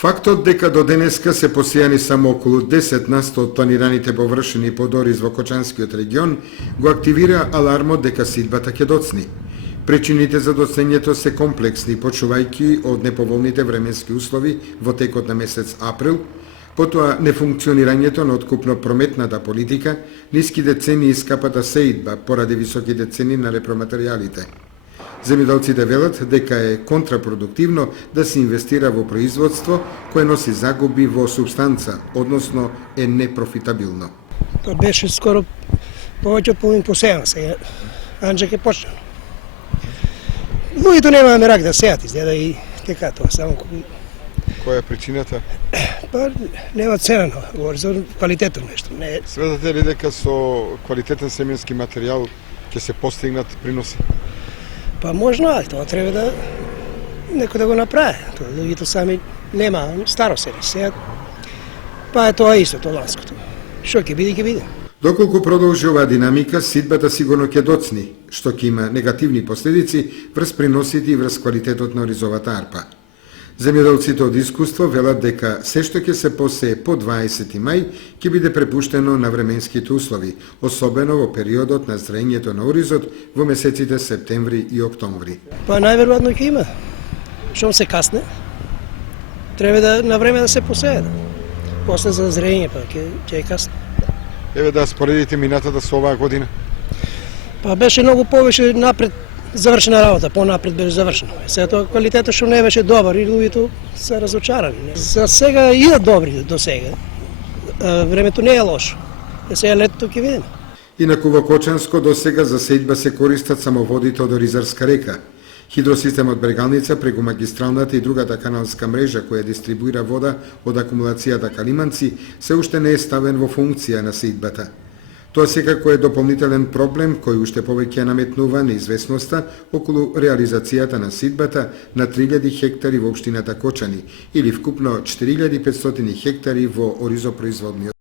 Фактот дека до денеска се посејани само околу 10% од планираните површини под ориз во Кочанскиот регион го активира алармот дека сидбата ќе доцни. Причините за доцнењето се комплексни, почувајќи од неповолните временски услови во текот на месец април, потоа нефункционирањето на откупно-прометната политика, ниските цени и скапата сеидба поради високите цени на репроматеријалите. Земјоделците велат дека е контрапродуктивно да се инвестира во производство кое носи загуби во субстанца, односно е непрофитабилно. Тоа беше скоро повеќе од половин посејано сега. Анџа ќе почне. Луѓето немаа мерак да сеат, изгледа и така тоа само. Која е причината? Па нема цена, говори за квалитетот нешто. Не. Светате ли дека со квалитетен семенски материјал ќе се постигнат приноси? Па можно, тоа треба да некој да го направи. Тоа луѓето сами нема старо селе сеат. Па е тоа исто, тоа ланското. Што ќе биде, ќе биде. Доколку продолжи оваа динамика, сидбата сигурно ќе доцни, што ќе има негативни последици врз приносите и врз квалитетот на оризовата арпа. Земјоделците од искуство велат дека се што ќе се посее по 20 мај ќе биде препуштено на временските услови, особено во периодот на зрењето на оризот во месеците септември и октомври. Па најверојатно ќе има. Што се касне? Треба да на време да се посее. После за зрење па ќе е касно. Еве да споредите минатата со оваа година. Па беше многу повеќе напред завршена работа, понапред беше завршено. Сега тоа квалитетот што не беше добар и луѓето се разочарани. За сега идат добри до сега. Времето не е лошо. Сега летото ќе видиме. Инаку во Кочанско до сега за сејдба се користат само водите од Оризарска река. Хидросистемот Брегалница преку магистралната и другата каналска мрежа која дистрибуира вода од акумулацијата Калиманци се уште не е ставен во функција на сејдбата. Тоа секако е дополнителен проблем кој уште повеќе наметнува неизвестноста околу реализацијата на сидбата на 3000 хектари во општината Кочани или вкупно 4500 хектари во оризопроизводниот